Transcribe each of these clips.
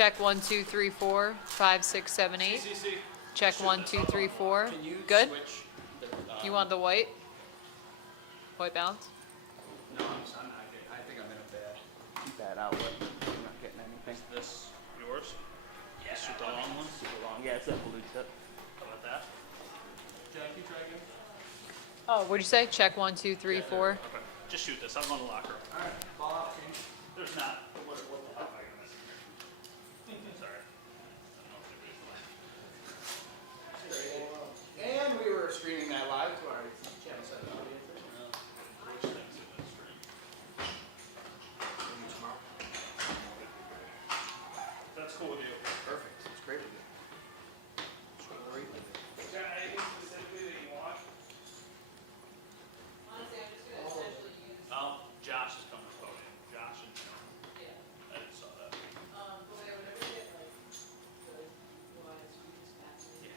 Check 1, 2, 3, 4, 5, 6, 7, 8. CC. Check 1, 2, 3, 4. Can you Good. switch the, You want the white? White balance? No, I'm not getting. I think I'm in a bad outlet. I'm not getting anything. Is this yours? Yeah, This is the long one? super long. Yeah, it's that blue tip. How about that? Jackie, try again. Oh, what'd you say? Check 1, 2, 3, 4. Okay. Just shoot this. I'm going to the locker room. All right, ball out, change. There's not. What the hell am I going to miss here? Sorry. I don't know if there is one. And we were streaming that live to our channel set audience. Which thing's in the stream? That's cool with you. Perfect. It's great with you. It's great with you. Is there anything specifically that you want? Honestly, I'm just going to essentially use Josh is coming to the podium. Josh and I just saw that. whatever you get, like, the wise, you just pass it. Yeah.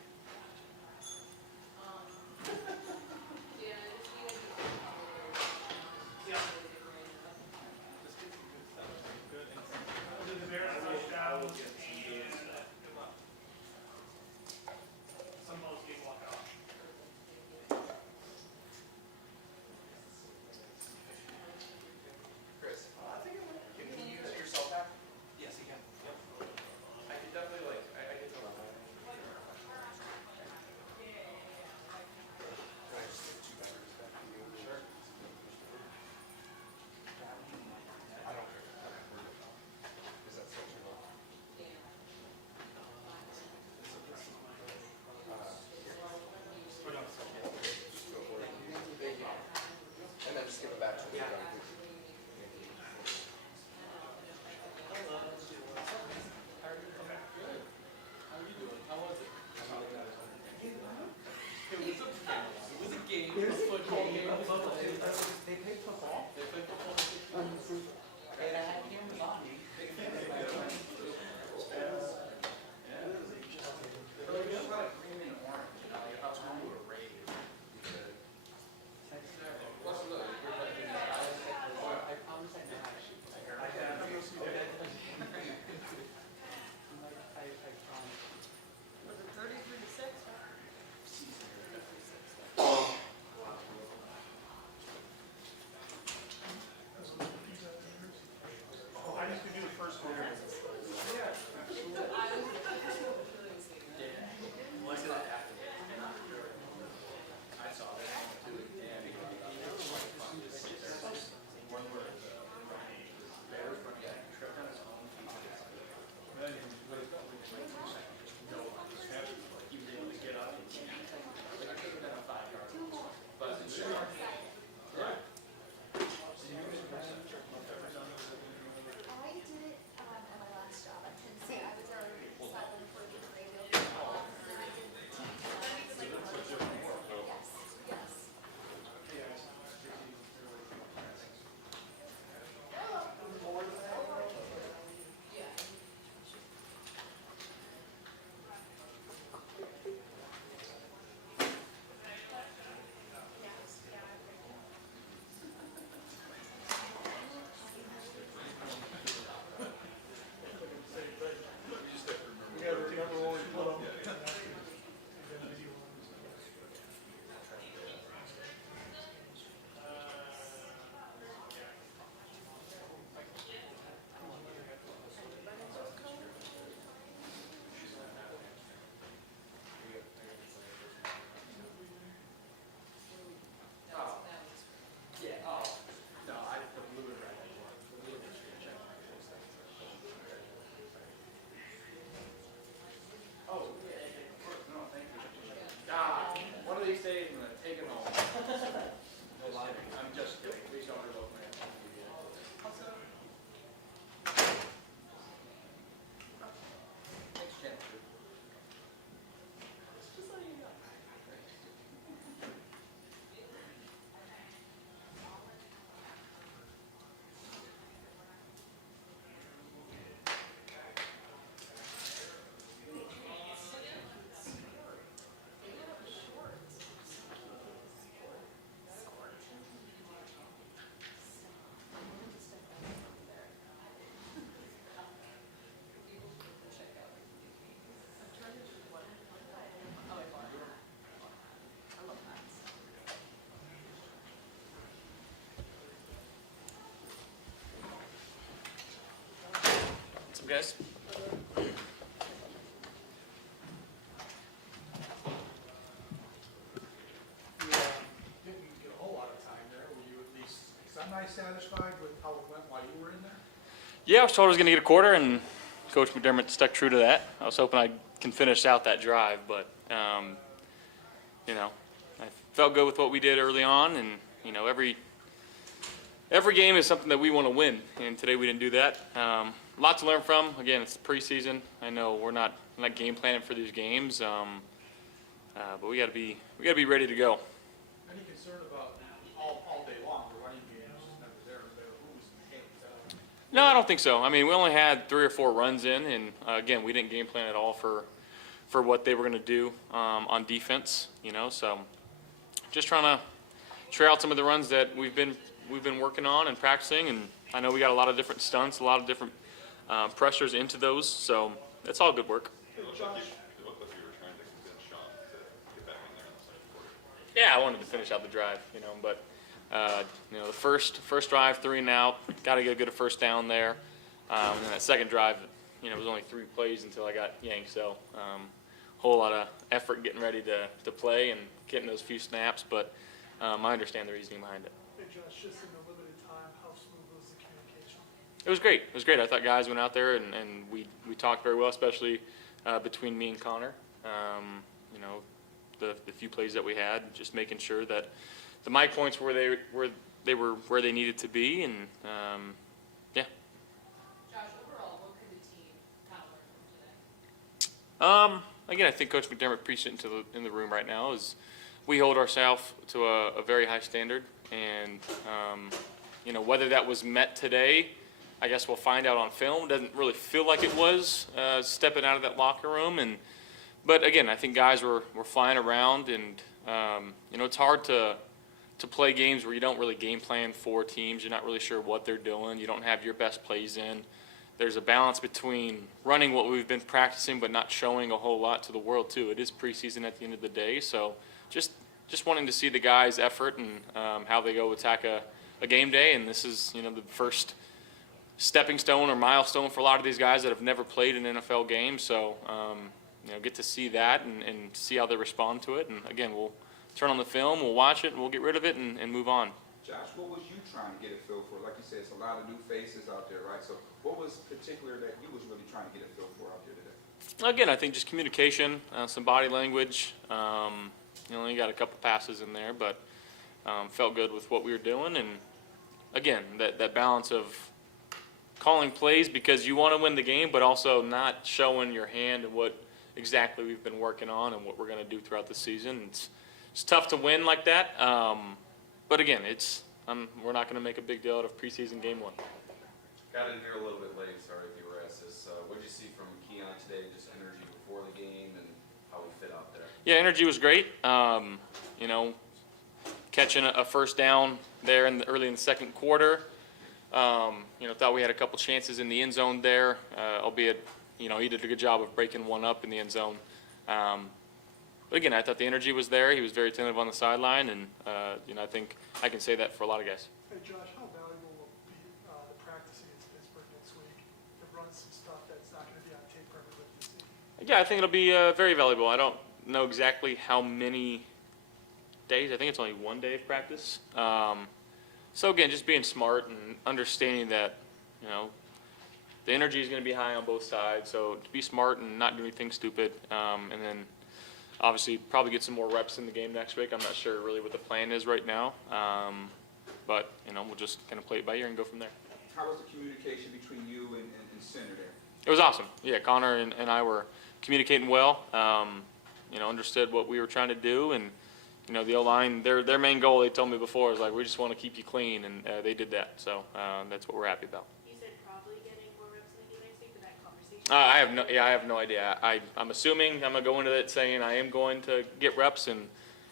Yeah, I just need to do Yeah. Just get some good stuff. Good. Did the Bears touchdown? Some of those people walk out. Chris, I think can he use yourself back? Yes, he can. Yep. I could definitely I get to allow that. Can I just take 2 batteries back to you? Sure. I don't care. Is that such a low? And then just give it back to me. Yeah. How are you doing? How was it? It was a game. It was a football game. They played football? They played football. And I had cameras on me. They're just like green and orange, you know, like if I was going to a rave. What's the look? I promise I know actually. I promise. Was it 33 to 6? Oh, I just could do the first one. I saw that too. Yeah, because it's quite fun to sit there. One word. Bears from trip on his own feet. Then but it felt like 2 seconds. No, just happy. Like he was able to get up and like I could have done a 5-yard. But yeah. I did it at my last job at Penn State. I was already silent for the radio for a while, and then I did teach. Yes, yes. Yeah, oh, no, the blue and red. The blue and red should check. Oh, yeah, of course, no, thank you. One of these days I'm gonna take it home. No lying. I'm just kidding, please don't revoke my opinion. Thanks, Jen. Just letting you know. guys. You didn't get a whole lot of time there. Were you at least semi-satisfied with how it went while you were in there? Yeah, I was told I was going to get a quarter, and Coach McDermott stuck true to that. I was hoping I can finish out that drive, but you know, I felt good with what we did early on, and you know, every game is something that we want to win, and today we didn't do that. A lot to learn from. Again, it's preseason. I know we're not game planning for these games, but we got to be ready to go. Any concern about all day long, the running game was just never there. Who was in the game? No, I don't think so. I mean, we only had 3 or 4 runs in, and again, we didn't game plan at all for what they were going to do on defense. You know, so just trying to try out some of the runs that we've been working on and practicing, and I know we got a lot of different stunts, a lot of different pressures into those, so it's all good work. It looked like you were trying to convince Sean to get back in there in the second quarter. Yeah, I wanted to finish out the drive, you know, but you know, the first drive, 3 and out, got to get a good first down there, and then that second drive, you know, it was only 3 plays until I got yanked, so whole lot of effort getting ready to play and getting those few snaps, but I understand the reasoning behind it. Hey Josh, just in the limited time, how smooth was the communication? It was great. It was great. I thought guys went out there and we talked very well, especially between me and Connor. You know, the few plays that we had, just making sure that the mic points were where they needed to be, and yeah. Josh, overall, what could the team kind of learn from today? Again, I think Coach McDermott preached it in the room right now is we hold ourselves to a very high standard, and you know, whether that was met today, I guess we'll find out on film. It doesn't really feel like it was stepping out of that locker room, but again, I think guys were flying around, and you know, it's hard to play games where you don't really game plan for teams. You're not really sure what they're doing. You don't have your best plays in. There's a balance between running what we've been practicing but not showing a whole lot to the world too. It is preseason at the end of the day, so just wanting to see the guys' effort and how they go attack a game day, and this is, you know, the first stepping stone or milestone for a lot of these guys that have never played an NFL game, so you know, get to see that and see how they respond to it, and again, we'll turn on the film, we'll watch it, and we'll get rid of it and move on. Josh, what was you trying to get a feel for? Like you said, it's a lot of new faces out there, right? So what was particular that you was really trying to get a feel for out there today? Again, I think just communication, some body language. You know, you got a couple passes in there, but felt good with what we were doing. And again, that balance of calling plays because you want to win the game, but also not showing your hand and what exactly we've been working on and what we're going to do throughout the season. It's tough to win like that. But again, we're not going to make a big deal out of preseason game 1. Got in here a little bit late, sorry if you were asked this. What did you see from Keon today, just energy before the game and how he fit out there? Yeah, energy was great. You know, catching a first down there early in the second quarter. You know, thought we had a couple chances in the end zone there, albeit, you know, he did a good job of breaking one up in the end zone. But again, I thought the energy was there. He was very attentive on the sideline, and you know, I think I can say that for a lot of guys. Hey Josh, how valuable will be the practice against Pittsburgh next week to run some stuff that's not going to be on tape for everybody to see? Yeah, I think it'll be very valuable. I don't know exactly how many days. I think it's only 1 day of practice. So again, just being smart and understanding that, you know, the energy is going to be high on both sides. So to be smart and not do anything stupid, and then obviously probably get some more reps in the game next week. I'm not sure really what the plan is right now, but you know, we'll just kind of play it by ear and go from there. How was the communication between you and Center there? It was awesome. Yeah, Connor and I were communicating well. You know, understood what we were trying to do, and you know, the O-line, their main goal, they told me before, is like, we just want to keep you clean, and they did that. So that's what we're happy about. You said probably getting more reps in the game next week, but that conversation. I have no idea. I'm assuming I'm gonna go into that saying I am going to get reps, and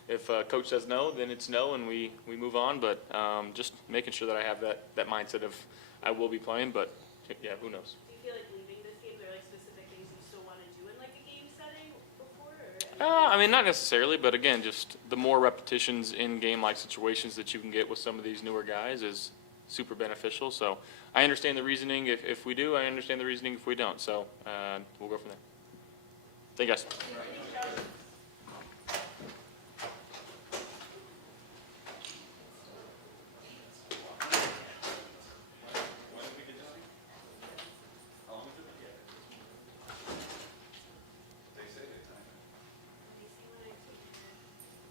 if coach says no, then it's no, and we move on. But just making sure that I have that mindset of I will be playing. But yeah, who knows? Do you feel like leaving this game, there are like specific things you still want to do in like a game setting before? Or I mean, not necessarily, but again, just the more repetitions in game-like situations that you can get with some of these newer guys is super beneficial. So I understand the reasoning if we do, I understand the reasoning if we don't. So we'll go from there. Thank you, guys.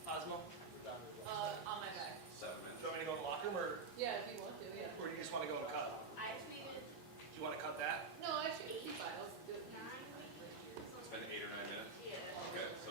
Osmo, On my back. 7 minutes. do you want me to go in the locker room, or Yeah, if you want to, yeah. do you just want to go and cut? Do you want to cut that? No, actually, keep it. Let's do it. It's been 8 or 9 minutes? Yeah. Okay, so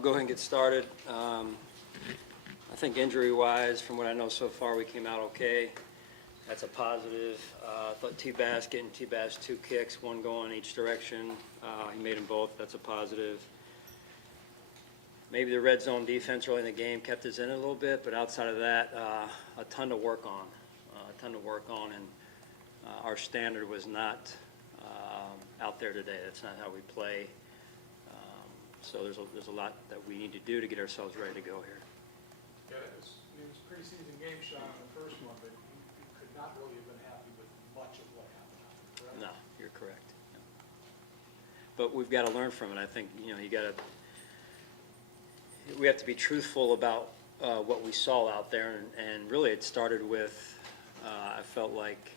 we'll go ahead and get started. I think injury-wise, from what I know so far, we came out okay. That's a positive. I thought T-Bass getting T-Bass 2 kicks, one going each direction. He made them both. That's a positive. Maybe the red zone defense early in the game kept us in a little bit, but outside of that, a ton to work on. And our standard was not out there today. That's not how we play. So there's a lot that we need to do to get ourselves ready to go here. Yeah, it was preseason game, Sean, on the first one, but you could not really have been happy with much of what happened, correct? No, you're correct. But we've got to learn from it. I think, we have to be truthful about what we saw out there, and really it started with, I felt like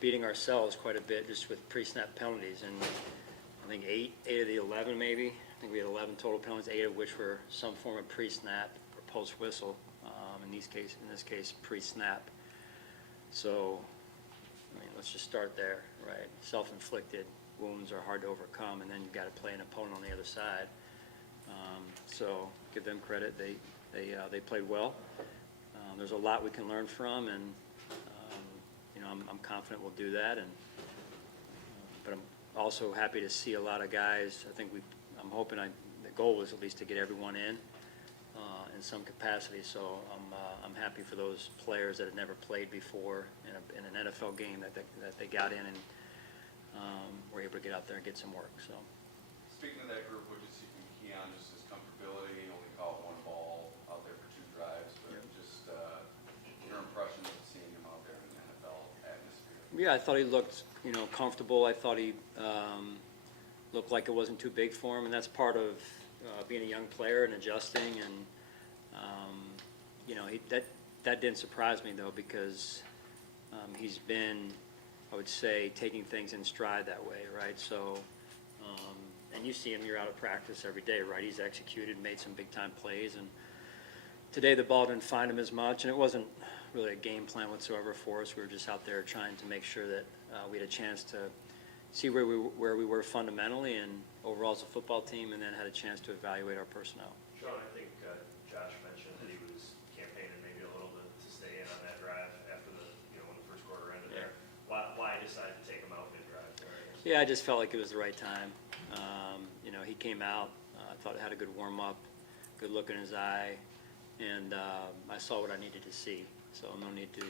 beating ourselves quite a bit just with pre-snap penalties, and I think eight of the 11 maybe. I think we had 11 total penalties, 8 of which were some form of pre-snap or post-whistle. In this case, pre-snap. So, let's just start there, right? Self-inflicted wounds are hard to overcome, and then you've got to play an opponent on the other side. So, give them credit. They played well. There's a lot we can learn from, and I'm confident we'll do that. But I'm also happy to see a lot of guys. I'm hoping the goal was at least to get everyone in some capacity. So I'm happy for those players that had never played before in an NFL game that they got in and were able to get out there and get some work. So. Speaking of that group, what did you see from Keon, just his comfortability? He only caught one ball out there for 2 drives, but just your impressions of seeing him out there in the NFL atmosphere? Yeah, I thought he looked, comfortable. I thought he looked like it wasn't too big for him, and that's part of being a young player and adjusting. And that didn't surprise me though, because he's been, I would say, taking things in stride that way, right? So, and you see him, you're out of practice every day, right? He's executed, made some big-time plays, and today the ball didn't find him as much, and it wasn't really a game plan whatsoever for us. We were just out there trying to make sure that we had a chance to see where we were fundamentally and overall as a football team, and then had a chance to evaluate our personnel. Sean, I think Josh mentioned that he was campaigning maybe a little bit to stay in on that drive after when the first quarter ended there. Why decide to take him out mid-drive? Yeah, I just felt like it was the right time. He came out, I thought he had a good warm-up, good look in his eye, and I saw what I needed to see. So no need to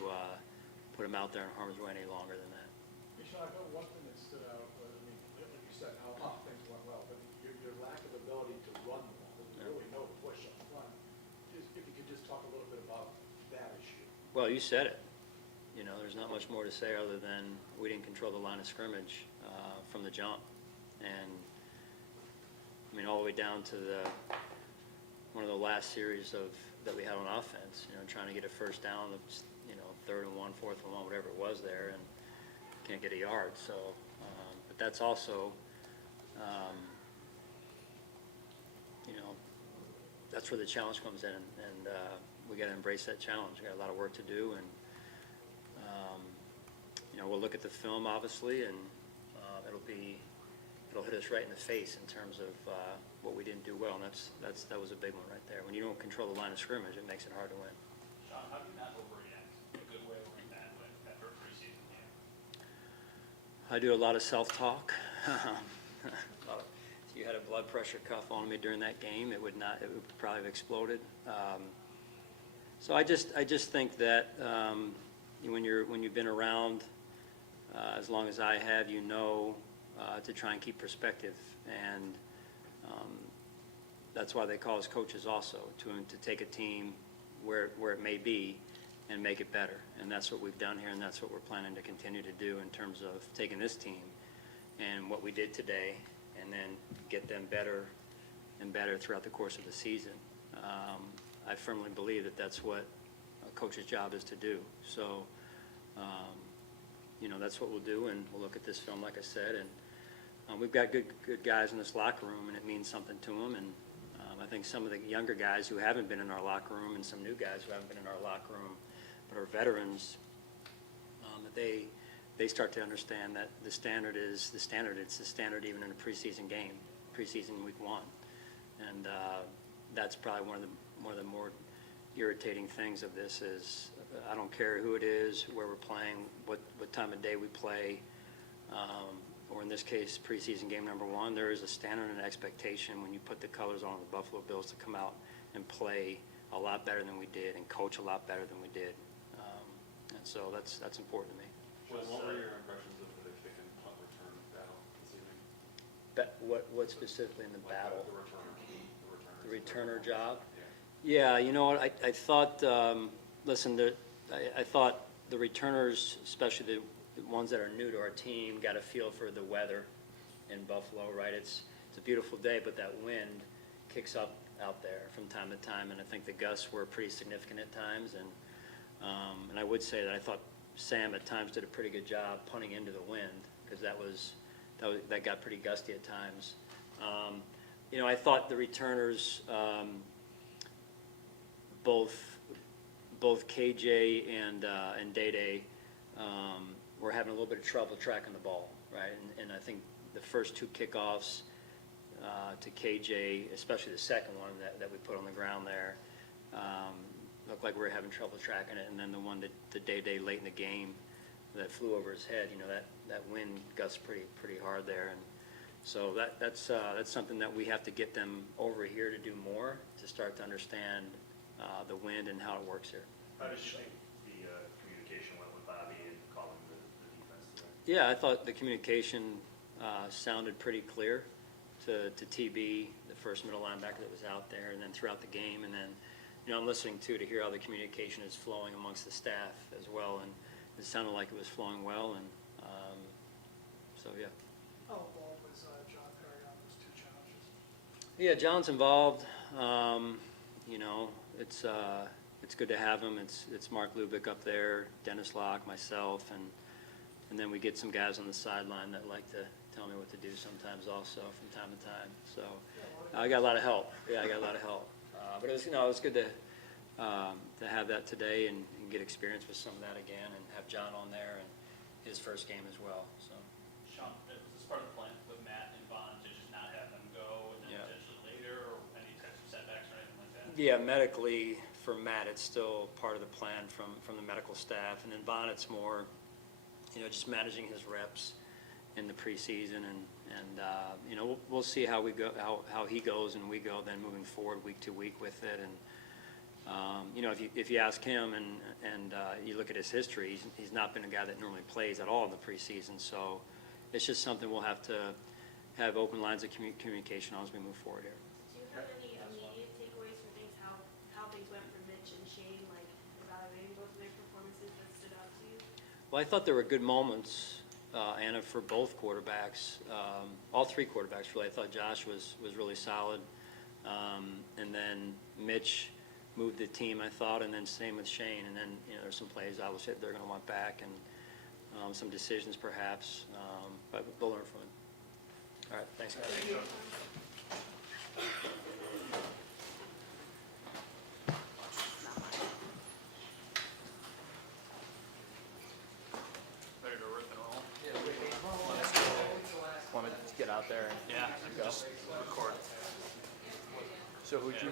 put him out there in harm's way any longer than that. Hey, Sean, I thought one thing that stood out, like you said, how things went well, but your lack of ability to run the ball. There was really no push up front. If you could just talk a little bit about that issue. Well, you said it. There's not much more to say other than we didn't control the line of scrimmage from the jump. And, all the way down to one of the last series that we had on offense, trying to get a first down, 3rd and 1, 4th and 1, whatever it was there, and can't get a yard. So, but that's also, that's where the challenge comes in, and we got to embrace that challenge. We got a lot of work to do, and we'll look at the film obviously, and it'll hit us right in the face in terms of what we didn't do well, and that was a big one right there. When you don't control the line of scrimmage, it makes it hard to win. Sean, how do you not overreact a good way or a bad way after a preseason game? I do a lot of self-talk. If you had a blood pressure cuff on me during that game, it would probably have exploded. So I just think that when you've been around as long as I have, to try and keep perspective, and that's why they call us coaches also, to take a team where it may be and make it better. And that's what we've done here, and that's what we're planning to continue to do in terms of taking this team and what we did today, and then get them better and better throughout the course of the season. I firmly believe that that's what a coach's job is to do. So, that's what we'll do, and we'll look at this film, like I said, and we've got good guys in this locker room, and it means something to them. And I think some of the younger guys who haven't been in our locker room, and some new guys who haven't been in our locker room, but are veterans, that they start to understand that the standard is the standard. It's the standard even in a preseason game, preseason week 1. And that's probably one of the more irritating things of this is, I don't care who it is, where we're playing, what time of day we play, or in this case, preseason game number 1, there is a standard and expectation when you put the colors on the Buffalo Bills to come out and play a lot better than we did and coach a lot better than we did. And so that's important to me. What were your impressions of the kick and punt return battle this evening? What specifically in the battle? The The returner job? Yeah, you know what, I thought, listen, I thought the returners, especially the ones that are new to our team, got a feel for the weather in Buffalo, right? It's a beautiful day, but that wind kicks up out there from time to time, and I think the gusts were pretty significant at times, and I would say that I thought Sam at times did a pretty good job punting into the wind, because that got pretty gusty at times. You know, I thought the returners, both KJ and Day were having a little bit of trouble tracking the ball, right? And I think the first 2 kickoffs to KJ, especially the second one that we put on the ground there, looked like we were having trouble tracking it. And then the one to Day late in the game that flew over his head, you know, that wind gusted pretty hard there. And so that's something that we have to get them over here to do more, to start to understand the wind and how it works here. How did you think the communication went with Bobby and calling the defense today? Yeah, I thought the communication sounded pretty clear to TB, the first middle linebacker that was out there, and then throughout the game. And then, you know, I'm listening to hear how the communication is flowing amongst the staff as well, and it sounded like it was flowing well. And so, yeah. How involved was John Perry on those 2 challenges? Yeah, John's involved. You know, it's good to have him. It's Mark Lubick up there, Dennis Locke, myself, and then we get some guys on the sideline that like to tell me what to do sometimes also from time to time. So I got a lot of help. Yeah, I got a lot of help. But it was, you know, it was good to have that today and get experience with some of that again, and have John on there and his first game as well. So. Sean, was this part of the plan with Matt and Vaughn to just not have them go and then Yeah. potentially later, or any types of setbacks or anything like that? Yeah, medically for Matt, it's still part of the plan from the medical staff, and then Vaughn, it's more, you know, just managing his reps in the preseason, and you know, we'll see how we go, how he goes and we go then moving forward week to week with it. And you know, if you ask him and you look at his history, he's not been a guy that normally plays at all in the preseason. So it's just something we'll have to have open lines of communication on as we move forward here. Do you have any immediate takeaways from things, how things went for Mitch and Shane, like evaluating both of their performances that stood out to you? Well, I thought there were good moments, Anna, for both quarterbacks, all 3 quarterbacks really. I thought Josh was really solid, and then Mitch moved the team, I thought, and then same with Shane. And then, you know, there's some plays obviously they're going to want back, and some decisions perhaps, but we'll learn from it. All right, thanks, guys. Thanks, Sean. Ready to rip and roll? Want to get out there and Yeah, just record. so who'd you